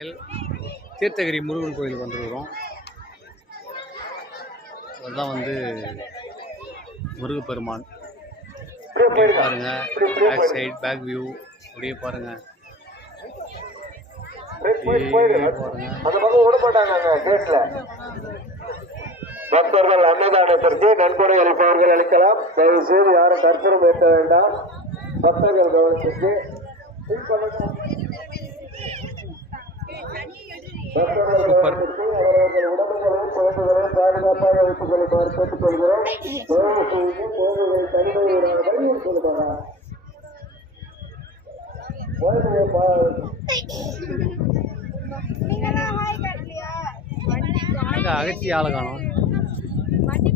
தீர்த்தகிரி முருகன் கோயிலுக்கு வந்துருக்கிறோம். அதுதான் வந்து முருகப்பெருமான். பாருங்க, பேக் சைட் பேக் வியூ அப்படியே பாருங்க. பக்தர்கள் அன்னதானத்திற்கு நன்கொடை அளிப்பவர்கள் அளிக்கலாம். தயவு செய்து யாரும் கற்பூரம் ஏற்ற வேண்டாம். பக்தர்கள் கவனத்திற்கு அவரவர்கள் உடம்புகளையும் குழந்தைகளையும் பாதுகாப்பாக வைத்துக் கொள்ளுமாறு கேட்டுக் கொள்கிறோம். கோவில்களை தனிமையை வலியுறுத்தியிருக்கிறார். அகத்தி ஆளை காணும். வண்டி